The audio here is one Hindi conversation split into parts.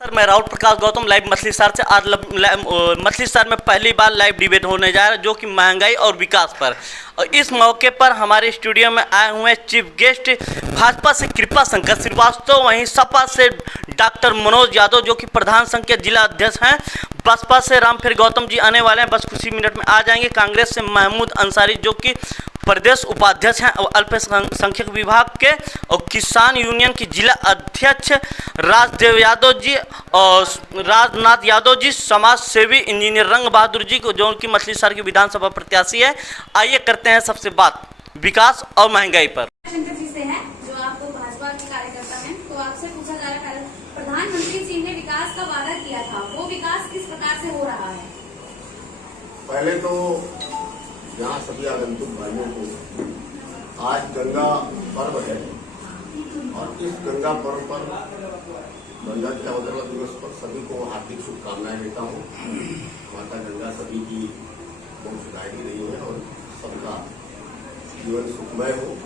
सर मैं राहुल प्रकाश गौतम लाइव मछली शहर से आज मछली शहर में पहली बार लाइव डिबेट होने जा रहा है जो कि महंगाई और विकास पर। और इस मौके पर हमारे स्टूडियो में आए हुए चीफ गेस्ट भाजपा से कृपा शंकर श्रीवास्तव, वहीं सपा से डॉक्टर मनोज यादव जो कि प्रधान संघ के जिला अध्यक्ष हैं, बसपा से रामफेर गौतम जी आने वाले हैं, बस कुछ ही मिनट में आ जाएंगे। कांग्रेस से महमूद अंसारी जो कि प्रदेश उपाध्यक्ष हैं और अल्पसंख्यक विभाग के, और किसान यूनियन की जिला अध्यक्ष राजदेव यादव जी और राजनाथ यादव जी, समाज सेवी इंजीनियर रंग बहादुर जी को जो कि मछली शहर की विधानसभा प्रत्याशी है। आइए करते हैं सबसे बात विकास और महंगाई पर। शंकर जी से है जो आपको भाजपा के कार्यकर्ता हैं, तो आपसे पूछा जा रहा है, प्रधानमंत्री जी ने विकास का वादा किया था, वो विकास किस प्रकार से हो रहा है? पहले तो यहाँ सभी आगंतुक भाइयों को आज गंगा पर्व है और इस गंगा पर्व पर गंगा के अवतरण दिवस पर सभी को हार्दिक शुभकामनाएं देता हूँ। माता गंगा सभी की बहुत सुधारी रही है और सबका जीवन सुखमय हो।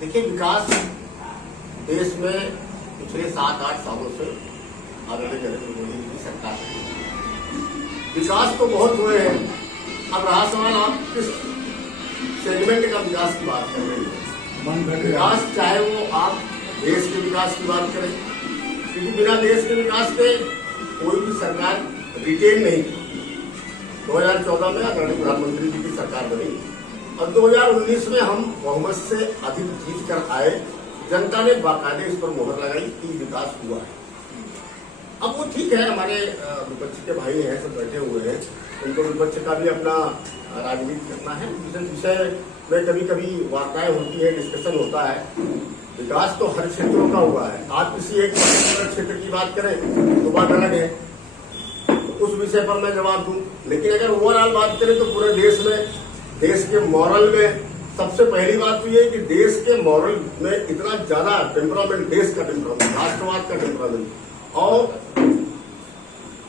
देखिए, विकास देश में पिछले 7-8 सालों से आदरणीय नरेंद्र मोदी जी की सरकार है। विकास तो बहुत हुए हैं। अब रहा सवाल आप किस सेगमेंट का विकास की बात कर रहे हैं। विकास चाहे वो आप देश के विकास की बात करें, क्योंकि बिना देश के विकास के कोई भी सरकार रिटेन नहीं की। 2014 में आदरणीय प्रधानमंत्री जी की सरकार बनी और 2019 में हम बहुमत से अधिक जीत कर आए। जनता ने बाकायदे इस पर मोहर लगाई कि विकास हुआ है। अब वो ठीक है, हमारे विपक्ष के भाई हैं, सब बैठे हुए हैं, उनको विपक्ष का भी अपना राजनीति करना है। विषय में कभी कभी वार्ताएं होती है, डिस्कशन होता है। विकास तो हर क्षेत्रों का हुआ है। आप किसी एक क्षेत्र की बात करें तो बात अलग है, तो उस विषय पर मैं जवाब दूं। लेकिन अगर ओवरऑल बात करें तो पूरे देश में, देश के मॉरल में सबसे पहली बात तो ये है कि देश के मॉरल में इतना ज्यादा टेम्परामेंट, देश का टेम्परामेंट, राष्ट्रवाद का टेम्परामेंट और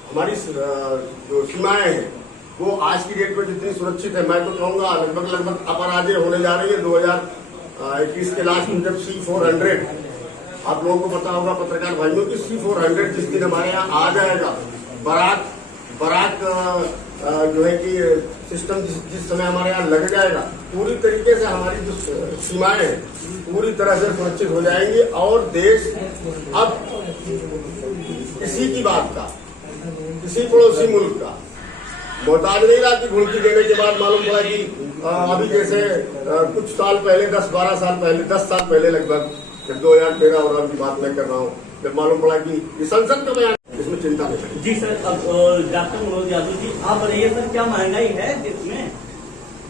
हमारी जो सीमाएं हैं वो आज की डेट में जितनी सुरक्षित है, मैं तो कहूंगा लगभग अपराजेय होने जा रही है। 2021 के लास्ट में जब C-400, आप लोगों को पता होगा पत्रकार भाइयों की, C-400 जिस दिन हमारे यहाँ आ जाएगा, बराक जो है कि सिस्टम जिस समय हमारे यहाँ लग जाएगा, पूरी तरीके से हमारी जो सीमाएं हैं पूरी तरह से सुरक्षित हो जाएंगी। और देश अब किसी की बात का, किसी पड़ोसी मुल्क का मोहताज नहीं रहा कि घुड़की देने के बाद मालूम पड़ा कि अभी जैसे कुछ साल पहले, 10-12 साल पहले, 10 साल पहले लगभग, जब 2013 और की बात मैं कर रहा हूँ, जब मालूम पड़ा कि संसद का बयान, इसमें चिंता नहीं करें। जी सर, अब डॉक्टर मनोज यादव जी आप बताइए सर, क्या महंगाई है देश में?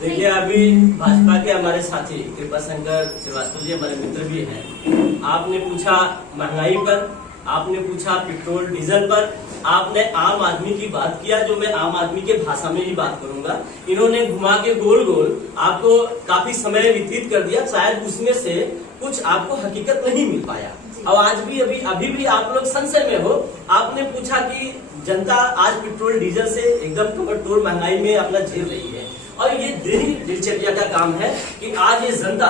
देखिए, अभी भाजपा के हमारे साथी कृपा शंकर श्रीवास्तव जी हमारे मित्र भी हैं। आपने पूछा महंगाई पर, आपने पूछा पेट्रोल डीजल पर, आपने आम आदमी की बात किया, जो मैं आम आदमी के भाषा में ही बात करूंगा। इन्होंने घुमा के गोल गोल आपको काफी समय व्यतीत कर दिया, शायद उसमें से कुछ आपको हकीकत नहीं मिल पाया। और आज भी अभी भी आप लोग संशय में हो। आपने पूछा कि जनता आज पेट्रोल डीजल से एकदम कमरतोड़ महंगाई में अपना झेल रही है, और ये दिनचर्या का काम है कि आज ये जनता,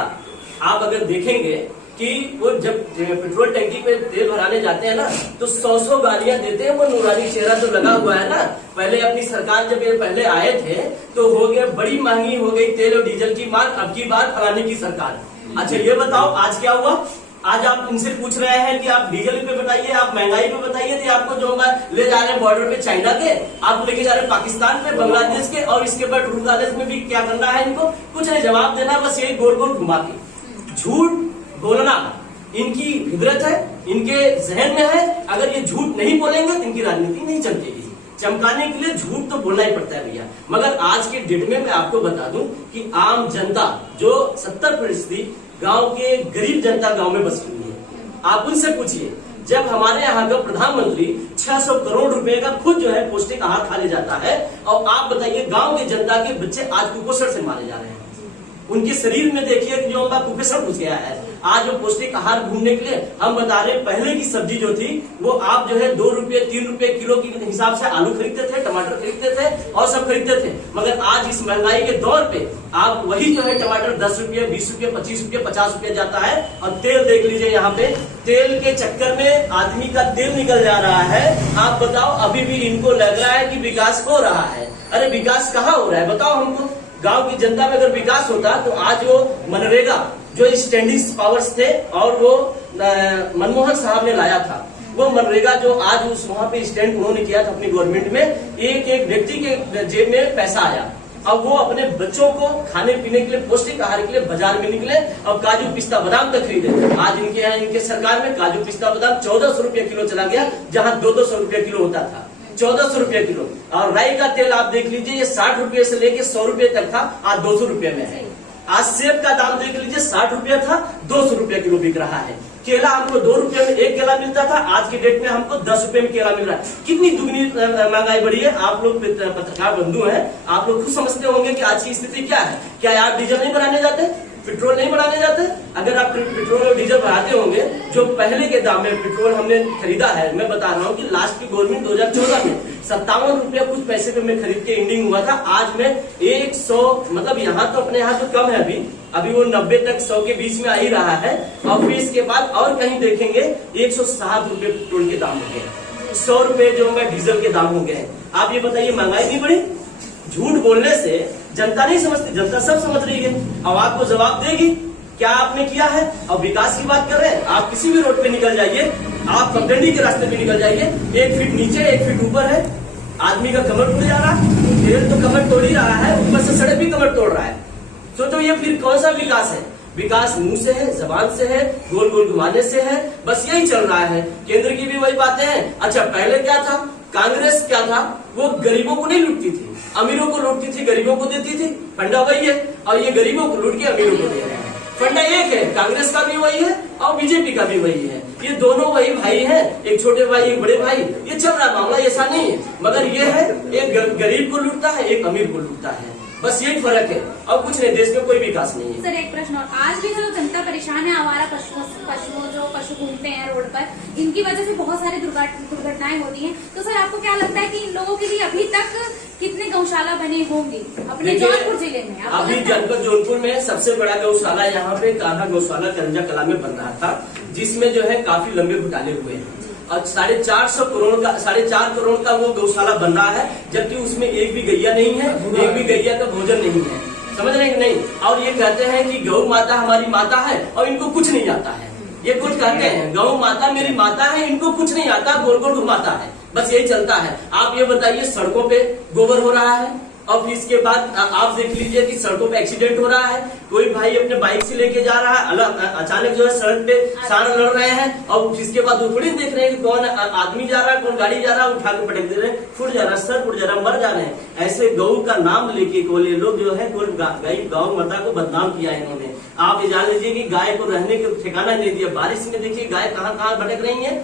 आप अगर देखेंगे कि वो जब पेट्रोल टंकी पे तेल भराने जाते हैं ना, तो 100 गालियां देते हैं। वो नूरानी चेहरा जो लगा हुआ है ना, पहले अपनी सरकार जब ये पहले आए थे तो हो गया, बड़ी महंगी हो गई तेल और डीजल की मांग, अब की बार फलाने की सरकार। अच्छा ये बताओ आज क्या हुआ? आज आप इनसे पूछ रहे हैं कि आप डीजल पे बताइए, आप महंगाई पे बताइए, तो आपको जो ले जा रहे हैं बॉर्डर पे चाइना के, आप लेके जा रहे हैं पाकिस्तान पे, बांग्लादेश के, और इसके बाद बांग्लादेश में भी क्या करना है इनको? कुछ नहीं, जवाब देना, बस यही गोल गोल घुमा के झूठ बोलना इनकी फितरत है, इनके जहन में है। अगर ये झूठ नहीं बोलेंगे तो इनकी राजनीति नहीं चलती। चमकाने के लिए झूठ तो बोलना ही पड़ता है भैया। मगर आज के डेट में मैं आपको बता दूं कि आम जनता जो 70% गांव के गरीब जनता गांव में बसी हुई है, आप उनसे पूछिए। जब हमारे यहाँ का प्रधानमंत्री 600 करोड़ रुपए का खुद जो है पौष्टिक आहार खा ले जाता है, और आप बताइए गांव के जनता के बच्चे आज कुपोषण से मारे जा रहे हैं। उनके शरीर में देखिए कि जो उनका कुपोषण घुस गया है। आज वो पौष्टिक आहार घूमने के लिए हम बता रहे हैं, पहले की सब्जी जो थी वो आप जो है 2 रुपए 3 रुपए किलो के हिसाब से आलू खरीदते थे, टमाटर खरीदते थे और सब खरीदते थे। मगर आज इस महंगाई के दौर पे आप वही जो है टमाटर 10 रुपये 20 रुपये 25 रुपये 50 रुपये जाता है। और तेल देख लीजिए, यहाँ पे तेल के चक्कर में आदमी का दिल निकल जा रहा है। आप बताओ, अभी भी इनको लग रहा है कि विकास हो रहा है। अरे विकास कहाँ हो रहा है बताओ हमको। गांव की जनता में अगर विकास होता तो आज वो मनरेगा जो स्टैंडिंग पावर्स थे और वो मनमोहन साहब ने लाया था, वो मनरेगा जो आज उस वहां पे स्टैंड उन्होंने किया था अपनी गवर्नमेंट में, एक एक व्यक्ति के जेब में पैसा आया। अब वो अपने बच्चों को खाने पीने के लिए, पौष्टिक आहार के लिए बाजार में निकले। अब काजू पिस्ता बादाम तक खरीदे। आज इनके यहाँ इनके सरकार में काजू पिस्ता बादाम 1400 रुपये किलो चला गया, जहाँ 200 रुपये किलो होता था। 1400 रुपये किलो। और राई का तेल आप देख लीजिए, ये 60 रुपये से लेके 100 रुपये तक था, आज 200 रुपये में है। आज सेब का दाम देख लीजिए, 60 रुपया था, 200 रुपये किलो बिक रहा है। केला हमको 2 रुपये में एक केला मिलता था, आज की डेट में हमको 10 रुपये में केला मिल रहा है। कितनी दुगनी महंगाई बढ़ी है। आप लोग पत्रकार बंधु हैं, आप लोग खुद समझते होंगे कि आज की स्थिति क्या है। क्या आप डीजल नहीं बढ़ाने जाते, पेट्रोल नहीं बढ़ाने जाते? अगर आप पेट्रोल और डीजल बढ़ाते होंगे, जो पहले के दाम में पेट्रोल हमने खरीदा है, मैं बता रहा हूँ कि लास्ट की गवर्नमेंट 2014 में 57 रुपया कुछ पैसे पे मैं खरीद के एंडिंग हुआ था। आज में 100, मतलब यहाँ तो अपने यहाँ तो कम है, अभी वो 90 तक 100 के बीच में आ ही रहा है। और फिर इसके बाद और कहीं देखेंगे 160 रुपये पेट्रोल के दाम हो गए, 100 रुपये जो है डीजल के दाम हो गए। आप ये बताइए, महंगाई नहीं बढ़ी? झूठ बोलने से जनता नहीं समझती, जनता सब समझ रही है। अब आपको जवाब देगी क्या आपने किया है। अब विकास की बात कर रहे हैं, आप किसी भी रोड पे निकल जाइए, आप पगडंडी के रास्ते पे निकल जाइए, 1 फीट नीचे 1 फीट ऊपर है, आदमी का कमर टूट जा रहा है। तेल तो कमर तोड़ ही रहा है, ऊपर से सड़क भी कमर तोड़ रहा है। सोचो ये फिर कौन सा विकास है? विकास मुंह से है, जबान से है, गोल गोल घुमाने से है, बस यही चल रहा है। केंद्र की भी वही बातें हैं। अच्छा, पहले क्या था? कांग्रेस क्या था? वो गरीबों को नहीं लूटती थी, अमीरों को लूटती थी, गरीबों को देती थी। फंडा वही है, और ये गरीबों को लूट के अमीरों को दे रहे हैं। फंडा एक है, कांग्रेस का भी वही है और बीजेपी का भी वही है। ये दोनों वही भाई हैं, एक छोटे भाई एक बड़े भाई। ये चल रहा मामला, ऐसा नहीं है। मगर ये है, एक गरीब को लूटता है, एक अमीर को लूटता है, बस यही फर्क है और कुछ नहीं। देश में कोई विकास नहीं है। सर एक प्रश्न और, आज भी जो जनता परेशान है, आवारा पशुओं जो पशु घूमते हैं रोड पर, इनकी वजह से बहुत सारी दुर्घटनाएं होती हैं। तो सर आपको क्या लगता है कि इन लोगों के लिए अभी तक कितने गौशाला बने होंगे अपने जौनपुर जिले में? अभी जनपद जौनपुर में सबसे बड़ा गौशाला यहाँ पे कान्हा गौशाला करंजा कला में बन रहा था, जिसमें जो है काफी लंबे घोटाले हुए हैं। और 450 करोड़ का 4.5 करोड़ का वो गौशाला बन रहा है, जबकि उसमें एक भी गैया नहीं है, एक भी गैया का भोजन नहीं है। समझ रहे हैं कि नहीं? और ये कहते हैं कि गौ माता हमारी माता है और इनको कुछ नहीं आता है। ये कुछ कहते हैं गौ माता मेरी माता है, इनको कुछ नहीं आता, गोल गोल घुमाता है, बस यही चलता है। आप ये बताइए, सड़कों पे गोबर हो रहा है, और फिर इसके बाद आप देख लीजिए कि सड़कों पे एक्सीडेंट हो रहा है। कोई भाई अपने बाइक से लेके जा रहा है, अचानक जो है सड़क पे सारा लड़ रहे हैं, और इसके बाद वो थोड़ी देख रहे हैं कि कौन आदमी जा रहा है, कौन गाड़ी जा रहा है, उठा के पटक दे रहे हैं, फुट जा रहा है, सर फुट जा रहा है, मर जा रहे हैं। ऐसे गौ का नाम लेके कोले लोग जो है गौ माता को बदनाम किया है इन्होंने। आप ये जान लीजिए कि गाय को रहने का ठिकाना नहीं दिया। बारिश में देखिए गाय कहाँ कहाँ भटक रही है,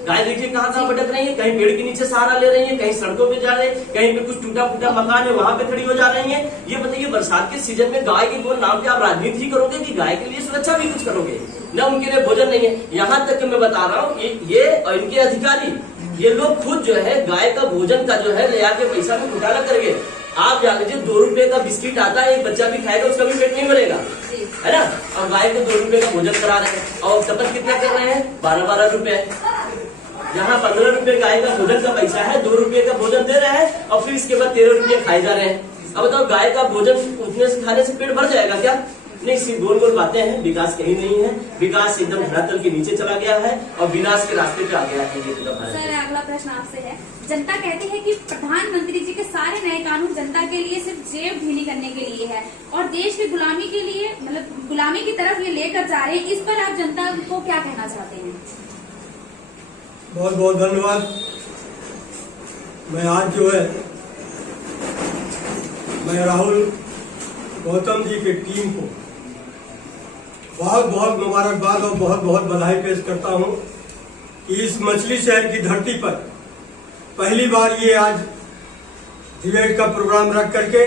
गाय देखिए कहाँ कहाँ भटक रही है, कहीं पेड़ के नीचे सहारा ले रही है, कहीं सड़कों पे जा रहे हैं, कहीं पे कुछ टूटा फूटा मकान है वहां पे खड़ी हो जा रही है। ये बताइए, बरसात के सीजन में गाय के बोल नाम पे आप राजनीति ही करोगे कि गाय के लिए सुरक्षा भी कुछ करोगे? न उनके लिए भोजन नहीं है। यहाँ तक कि मैं बता रहा हूँ, ये और इनके अधिकारी, ये लोग खुद जो है गाय का भोजन का जो है ले आके पैसा में घोटाला करेंगे। आप जान लीजिए 2 रुपए का बिस्किट आता है, एक बच्चा भी खाएगा उसका भी पेट नहीं भरेगा, है ना। और गाय को 2 रुपए का भोजन करा रहे हैं, और खपत कितना कर रहे हैं? 12-12 रुपए। यहाँ 15 रुपए गाय का भोजन का पैसा है, 2 रुपए का भोजन दे रहे हैं, और फिर इसके बाद 13 रुपए खाए जा रहे हैं। अब बताओ, गाय का भोजन उतने से खाने से पेट भर जाएगा क्या? नहीं, सिर्फ गोल गोल बातें हैं, विकास कहीं नहीं है। विकास एकदम धरातल के नीचे चला गया है और विनाश के रास्ते पे आ गया है। सर अगला प्रश्न आपसे है, जनता कहती है कि प्रधानमंत्री जी के सारे नए कानून जनता के लिए सिर्फ जेब ढीली करने के लिए है और देश की गुलामी के लिए, मतलब गुलामी की तरफ ये लेकर जा रहे हैं। इस पर आप जनता को क्या कहना चाहते हैं? बहुत बहुत धन्यवाद। मैं आज जो है, मैं राहुल गौतम जी के टीम को बहुत बहुत मुबारकबाद और बहुत बहुत बधाई पेश करता हूं कि इस मछली शहर की धरती पर पहली बार ये आज डिबेट का प्रोग्राम रख करके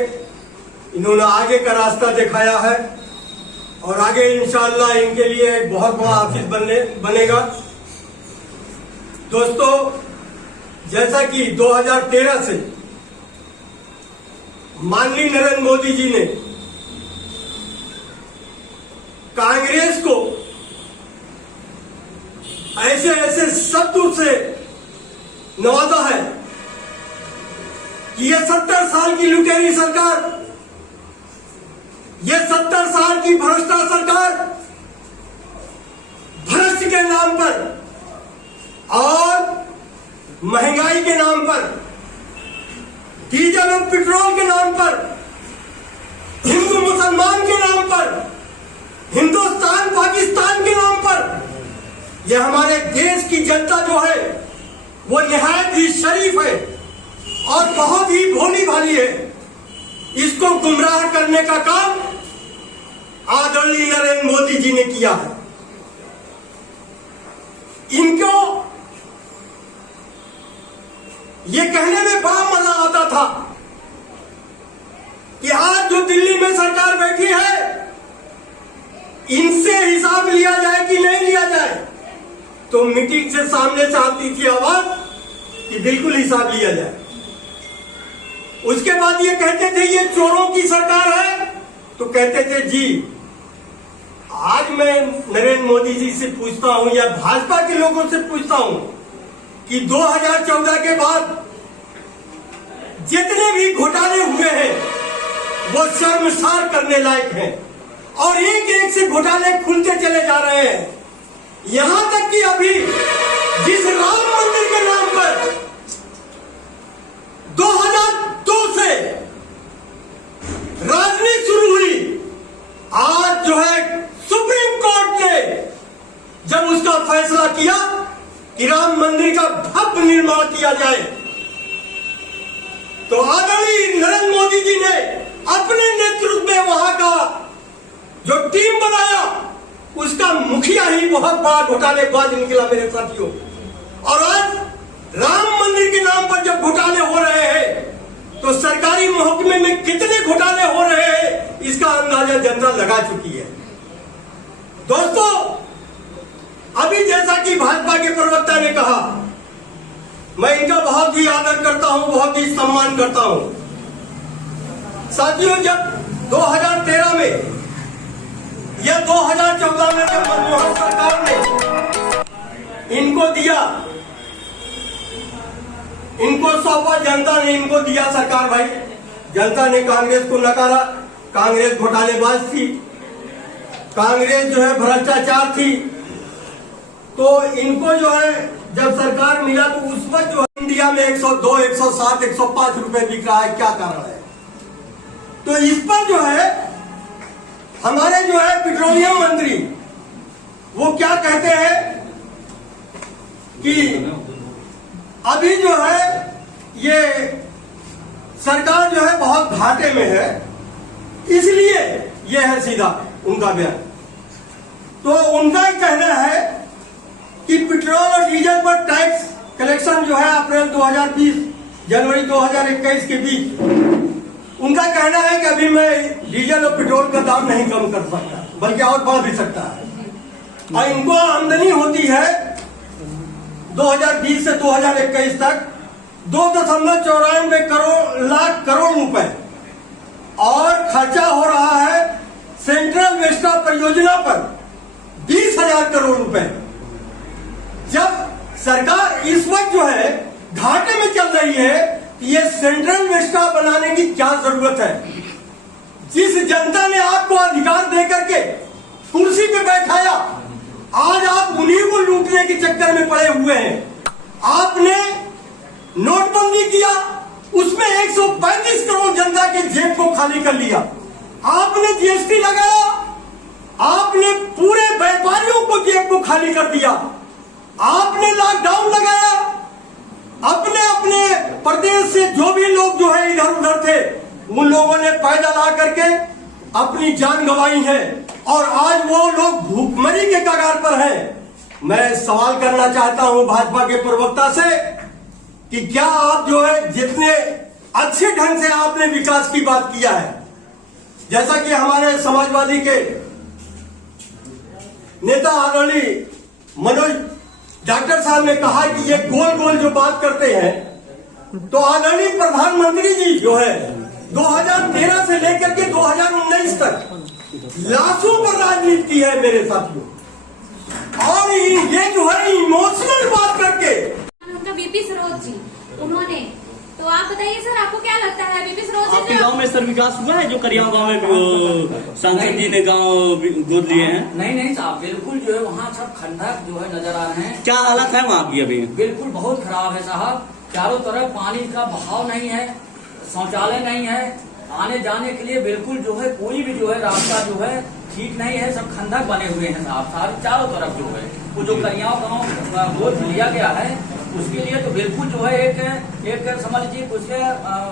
इन्होंने आगे का रास्ता दिखाया है। और आगे इंशाअल्लाह इनके लिए एक बहुत बड़ा ऑफिस बनेगा। दोस्तों, जैसा कि 2013 से माननीय नरेंद्र मोदी जी ने कांग्रेस को ऐसे ऐसे शब्दों से नवाजा है कि ये 70 साल की लुटेरी सरकार, ये 70 साल की भ्रष्टा सरकार, भ्रष्ट के नाम पर और महंगाई के नाम पर, डीजल और पेट्रोल के नाम पर, हिंदू मुसलमान के नाम पर, हिंदुस्तान पाकिस्तान के नाम पर, यह हमारे देश की जनता जो है वो निहायत ही शरीफ है और बहुत ही भोली भाली है। इसको गुमराह करने का काम आदरणीय नरेंद्र मोदी जी ने किया है। इनको ये कहने में बड़ा मजा आता था कि आज जो दिल्ली में सरकार बैठी है इनसे हिसाब लिया जाए कि नहीं लिया जाए, तो मीटिंग से सामने से आती थी आवाज कि बिल्कुल हिसाब लिया जाए। उसके बाद ये कहते थे ये चोरों की सरकार है, तो कहते थे जी आज मैं नरेंद्र मोदी जी से पूछता हूं या भाजपा के लोगों से पूछता हूं कि 2014 के बाद जितने भी घोटाले हुए हैं वो शर्मसार करने लायक हैं और एक एक से घोटाले खुलते चले जा रहे हैं। यहां तक कि अभी जिस राम मंदिर के नाम पर 2002 से राजनीति शुरू हुई, आज जो है सुप्रीम कोर्ट ने जब उसका फैसला किया कि राम मंदिर का भव्य निर्माण किया जाए, तो आदरणीय नरेंद्र मोदी जी ने अपने नेतृत्व में वहां का जो टीम बनाया उसका मुखिया ही बहुत बड़ा घोटालेबाज निकला मेरे साथियों। और आज राम मंदिर के नाम पर जब घोटाले हो रहे हैं तो सरकारी महकमे में कितने घोटाले हो रहे हैं इसका अंदाजा जनता लगा चुकी है। दोस्तों, अभी जैसा कि भाजपा के प्रवक्ता ने कहा, मैं इनका बहुत ही आदर करता हूं, बहुत ही सम्मान करता हूं। साथियों, जब 2013 में या 2014 में जब मनमोहन सरकार ने इनको दिया, इनको सौंपा, जनता ने इनको दिया सरकार, भाई जनता ने कांग्रेस को नकारा। कांग्रेस घोटालेबाज थी, कांग्रेस जो है भ्रष्टाचार थी, तो इनको जो है जब सरकार मिला तो उस वक्त जो है इंडिया में 102, 107, 105 रुपए बिक रहा है, क्या कारण है? तो इस पर जो है हमारे जो है पेट्रोलियम मंत्री वो क्या कहते हैं कि अभी जो है ये सरकार जो है बहुत घाटे में है, इसलिए ये है सीधा उनका बयान। तो उनका ही कहना है कि पेट्रोल और डीजल पर टैक्स कलेक्शन जो है अप्रैल 2020 जनवरी 2021 के बीच, उनका कहना है कि अभी मैं डीजल और पेट्रोल का दाम नहीं कम कर सकता, बल्कि और बढ़ भी सकता है। और इनको आमदनी होती है 2020 से 2021 तक 2.94 लाख करोड़ रुपए और खर्चा हो रहा है सेंट्रल वेस्टा परियोजना पर 20,000 करोड़ रुपए। जब सरकार इस वक्त जो है घाटे में चल रही है, ये सेंट्रल वेस्टा बनाने की क्या जरूरत है? जिस जनता ने आपको अधिकार देकर के कुर्सी पे बैठाया, आज आप उन्हीं को लूटने के चक्कर में पड़े हुए हैं। आपने नोटबंदी किया, उसमें 135 करोड़ जनता के जेब को खाली कर लिया। आपने जीएसटी लगाया, आपने पूरे व्यापारियों को जेब को खाली कर दिया। आपने लॉकडाउन लगाया, अपने अपने प्रदेश से जो भी लोग जो है इधर उधर थे उन लोगों ने पैदल आकर के अपनी जान गंवाई है और आज वो लोग भूखमरी के कगार पर हैं। मैं सवाल करना चाहता हूं भाजपा के प्रवक्ता से कि क्या आप जो है जितने अच्छे ढंग से आपने विकास की बात किया है, जैसा कि हमारे समाजवादी के नेता आदरणीय मनोज डॉक्टर साहब ने कहा कि ये गोल गोल जो बात करते हैं, तो आदरणीय प्रधानमंत्री जी जो है 2013 से लेकर के 2019 तक लाशों पर राजनीति की है मेरे साथियों। और ये जो है इमोशनल बात करके उनका बीपी सरोज जी उन्होंने, तो आप बताइए सर, आपको क्या लगता है बीपी सरोज जी आपके गांव में सर विकास हुआ है? जो करियाव गांव में सांसद जी ने गांव गोद लिए हैं, नहीं साहब, बिल्कुल जो है वहाँ सब खंडक जो है नजर आ रहे हैं। क्या हालत है वहाँ की अभी? बिल्कुल बहुत खराब है साहब, चारों तरफ पानी का बहाव नहीं है, शौचालय नहीं है, आने जाने के लिए बिल्कुल जो है कोई भी जो है रास्ता जो है ठीक नहीं है, सब खंडक बने हुए हैं साहब, सारे चारों तरफ जो है। वो जो करियाव गाँव गोद लिया गया है उसके लिए तो बिल्कुल जो है एक समझ लीजिए उसके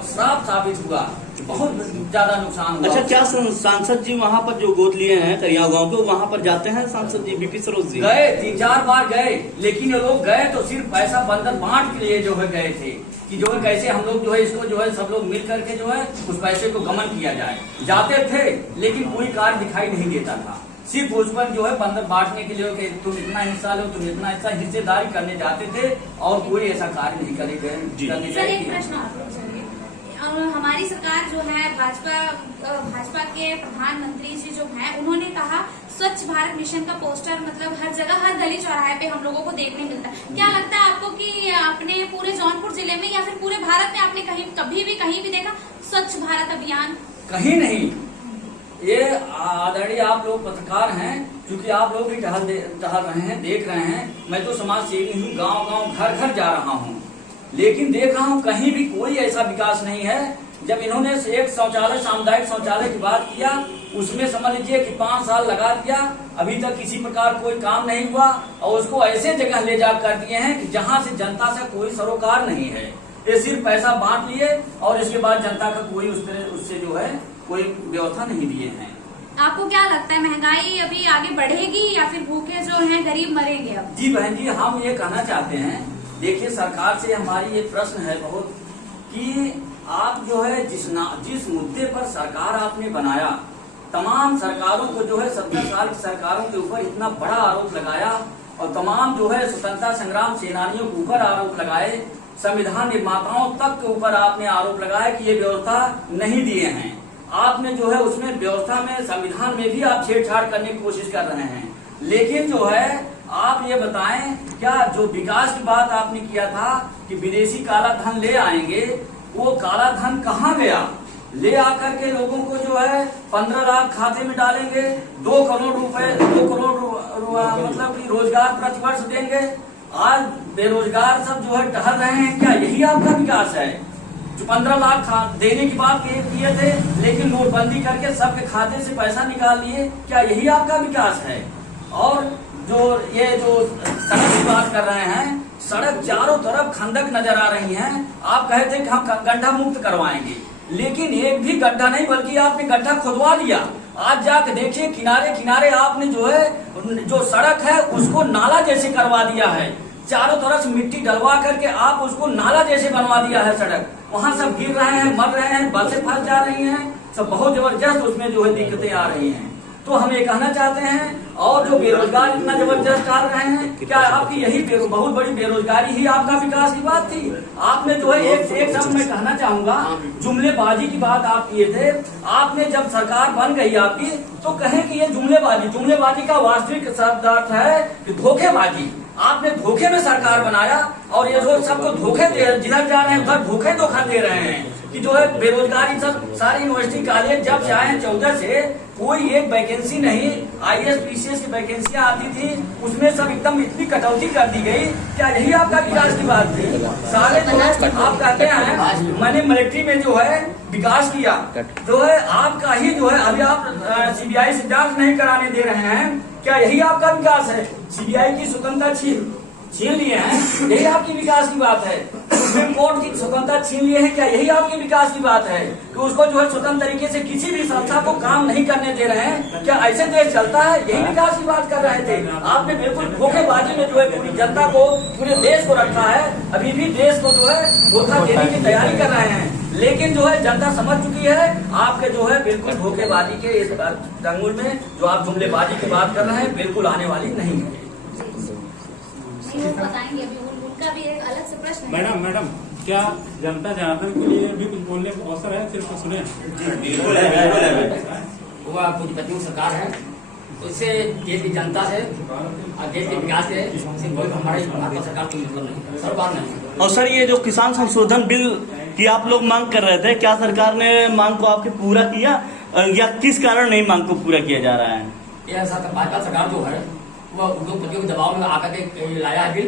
श्राप साबित हुआ, बहुत ज्यादा नुकसान हुआ। अच्छा, क्या सांसद जी वहाँ पर जो गोद लिए हैं करियाव गांव को, वहाँ पर जाते हैं सांसद जी बीपी सरोज जी? गए 3-4 बार गए, लेकिन ये लोग गए तो सिर्फ पैसा बंधन बांट के लिए जो है गए थे कि जो है कैसे हम लोग जो है इसको जो है सब लोग मिल करके जो है उस पैसे को गमन किया जाए। जाते थे लेकिन कोई कार्य दिखाई नहीं देता था, सिर्फ उस पर जो है बंधन बांटने के लिए कि तुम इतना हिस्सा लो, तुम इतना हिस्सा, हिस्सेदारी करने जाते थे और कोई ऐसा कार्य नहीं करे। सर एक प्रश्न और हमारी सरकार जो है भाजपा के प्रधानमंत्री जी जो हैं उन्होंने कहा स्वच्छ भारत मिशन का पोस्टर मतलब हर जगह हर गली चौराहे पे हम लोगों को देखने मिलता है। क्या लगता है आपको कि अपने पूरे जौनपुर जिले में या फिर पूरे भारत में आपने कहीं भी देखा स्वच्छ भारत अभियान? कहीं नहीं। ये आदरणीय आप लोग पत्रकार हैं, क्योंकि आप लोग भी टहल रहे हैं, देख रहे हैं। मैं तो समाज सेवी हूँ, गांव घर घर जा रहा हूँ, लेकिन देख रहा हूँ कहीं भी कोई ऐसा विकास नहीं है। जब इन्होंने एक शौचालय, सामुदायिक शौचालय की बात किया, उसमें समझ लीजिए कि 5 साल लगा दिया, अभी तक किसी प्रकार कोई काम नहीं हुआ और उसको ऐसे जगह ले जा कर दिए हैं कि जहाँ से जनता से कोई सरोकार नहीं है। ये सिर्फ पैसा बांट लिए और इसके बाद जनता का कोई उससे जो है कोई व्यवस्था नहीं दिए हैं। आपको क्या लगता है महंगाई अभी आगे बढ़ेगी या फिर भूखे जो हैं गरीब मरेंगे अब? जी बहन जी, हम ये कहना चाहते हैं, देखिए सरकार से हमारी ये प्रश्न है बहुत कि आप जो है जिस मुद्दे पर सरकार आपने बनाया, तमाम सरकारों को जो है 70 साल की सरकारों के ऊपर इतना बड़ा आरोप लगाया और तमाम जो है स्वतंत्रता संग्राम सेनानियों के ऊपर आरोप लगाए, संविधान निर्माताओं तक के ऊपर आपने आरोप लगाया कि ये व्यवस्था नहीं दिए हैं। आपने जो है उसमें व्यवस्था में, संविधान में भी आप छेड़छाड़ करने की कोशिश कर रहे हैं। लेकिन जो है आप ये बताएं, क्या जो विकास की बात आपने किया था कि विदेशी काला धन ले आएंगे, वो काला धन कहाँ गया? ले आकर के लोगों को जो है 15 लाख खाते में डालेंगे, 2 करोड़ मतलब कि रोजगार प्रतिवर्ष देंगे। आज बेरोजगार सब जो है टहल रहे हैं, क्या यही आपका विकास है? जो 15 लाख देने की बात किए थे, लेकिन नोटबंदी करके सबके खाते से पैसा निकाल लिए, क्या यही आपका विकास है? और ये जो सड़क की बात कर रहे हैं, सड़क चारों तरफ खंडक नजर आ रही हैं। आप कहते हैं कि हम गड्ढा मुक्त करवाएंगे, लेकिन एक भी गड्ढा नहीं, बल्कि आपने गड्ढा खुदवा दिया। आज जाके देखिए किनारे किनारे आपने जो है जो सड़क है उसको नाला जैसे करवा दिया है, चारों तरफ से मिट्टी डलवा करके आप उसको नाला जैसे बनवा दिया है सड़क। वहाँ सब गिर रहे हैं, मर रहे हैं, बसें फंस जा रही हैं, सब बहुत जबरदस्त उसमें जो है दिक्कतें आ रही हैं। तो हम ये कहना चाहते हैं, और जो बेरोजगार इतना जबरदस्त डाल रहे हैं, क्या आपकी यही बहुत बड़ी बेरोजगारी ही आपका विकास की बात थी? आपने जो है एक शब्द मैं कहना चाहूंगा, जुमलेबाजी की बात आप किए थे। आपने जब सरकार बन गई आपकी, तो कहें कि ये जुमलेबाजी का वास्तविक शब्दार्थ है कि धोखेबाजी। आपने धोखे में सरकार बनाया और ये जो सबको धोखे जिधर जा रहे हैं उधर धोखा दे रहे हैं कि जो है बेरोजगारी सब सारी यूनिवर्सिटी कॉलेज जब से आए 14 से कोई एक वैकेंसी नहीं, IAS PCS की वैकेंसियां आती थी, उसमें सब एकदम इतनी कटौती कर दी गई। क्या यही आपका विकास की बात थी? सारे जो है आप कहते हैं मैंने मिलिट्री में जो है विकास किया, जो है आपका ही जो है अभी आप CBI से जांच नहीं कराने दे रहे हैं, क्या यही आपका विकास है? CBI की स्वतंत्रता छीन लिए हैं, यही आपकी विकास की बात है? सुप्रीम कोर्ट की स्वतंत्रता छीन लिए हैं, क्या यही आपकी विकास की बात है? कि उसको जो है स्वतंत्र तरीके से किसी भी संस्था को काम नहीं करने दे रहे हैं, क्या ऐसे देश चलता है? यही विकास की बात कर रहे थे। आपने बिल्कुल धोखेबाजी में जो है पूरी जनता को, पूरे देश को रखा है, अभी भी देश को जो है धोखा देने की तैयारी कर रहे हैं। लेकिन जो है जनता समझ चुकी है, आपके जो जो है बिल्कुल धोखेबाजी के इस जंगल में जो आप जुमलेबाजी की बात कर रहे हैं बिल्कुल आने वाली नहीं है। नहीं, वो बताएंगे अभी उनका भी एक अलग से प्रश्न है। मैडम क्या जनता जनार्दन के लिए भी कुछ बोलने का अवसर है? सिर्फ सुने। वो पूंजीपतियों सरकार है, उससे देश की जनता है और देश के विकास है, इससे कोई हमारी भारत सरकार कोई मतलब नहीं, सरकार नहीं। और सर ये जो किसान संशोधन बिल की आप लोग मांग कर रहे थे, क्या सरकार ने मांग को आपके पूरा किया या किस कारण नहीं मांग को पूरा किया जा रहा है? यह भाजपा सरकार जो है वह उद्योगपतियों के दबाव में आकर के लाया है बिल।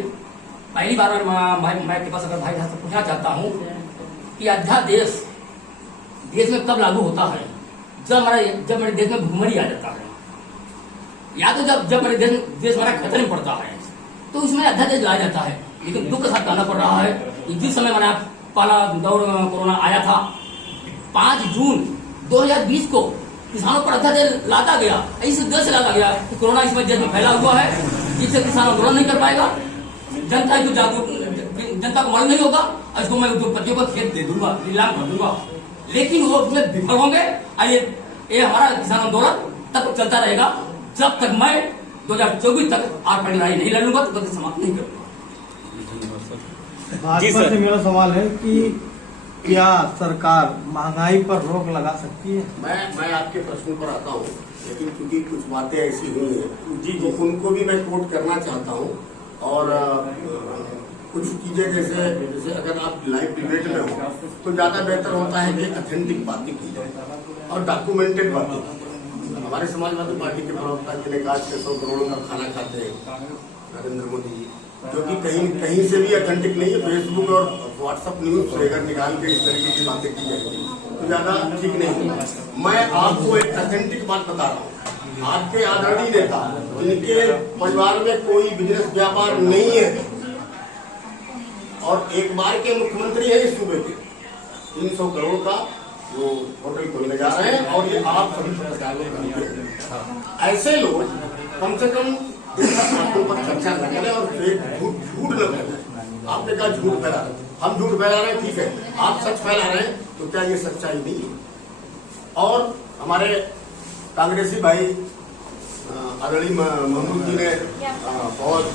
पहली बार मैं कृपा सागर भाई से पूछना चाहता हूँ कि अध्यादेश देश में कब लागू होता है? जब मेरे देश में भूखमरी आ जाता है, या तो जब मेरे देश हमारा खतरे में पड़ता है तो उसमें अध्यादेश लाया जाता है। लेकिन दुख के साथ कहना पड़ रहा है कि जिस समय मैंने पहला दौर कोरोना आया था 5 जून 2020 को किसानों पर अध्यादेश लाता गया, इस उद्देश्य से लाता गया कि कोरोना इसमें देश में फैला हुआ है, जिससे किसान आंदोलन नहीं कर पाएगा, जनता को जागरूक, जनता को मालूम नहीं होगा, इसको मैं उद्योगपतियों को खेत दे दूंगा, नीलाम कर दूंगा। लेकिन वो उसमें विफल होंगे। ये हमारा किसान आंदोलन तब चलता रहेगा जब तक मैं 2024 तक आर पर लड़ाई नहीं लड़ूंगा, तब तक समाप्त नहीं करूंगा। भाजपा से मेरा सवाल है कि क्या सरकार महंगाई पर रोक लगा सकती है? मैं आपके प्रश्न पर आता हूँ, लेकिन क्योंकि कुछ बातें ऐसी हुई हैं तो उनको भी मैं कोट करना चाहता हूँ। और कुछ चीजें जैसे अगर आप लाइव डिबेट में हो तो ज्यादा बेहतर होता है कि ऑथेंटिक बातें की जाए और डॉक्यूमेंटेड बातें। हमारे समाजवादी पार्टी के प्रवक्ता जी ने कहा 600 करोड़ का खाना खाते हैं नरेंद्र मोदी जी, जो कि कहीं से भी ऑथेंटिक नहीं है। फेसबुक और व्हाट्सएप न्यूज से अगर निकाल के इस तरीके की बातें की जाएगी तो ज्यादा ठीक नहीं होगा। मैं आपको एक ऑथेंटिक बात बता रहा हूँ। आपके आदरणीय नेता जिनके परिवार में कोई बिजनेस व्यापार नहीं है और एक बार के मुख्यमंत्री है इस सूबे के, 300 करोड़ का वो होटल खोलने जा रहे हैं और ये आप सभी ऐसे लोग कम से कम इस बातों पर चर्चा न करें और झूठ न करें। आपने कहा झूठ फैला रहे, हम झूठ फैला रहे हैं, ठीक है, आप सच फैला रहे हैं, तो क्या ये सच्चाई नहीं है? और हमारे कांग्रेसी भाई आदरणीय महमूद जी ने बहुत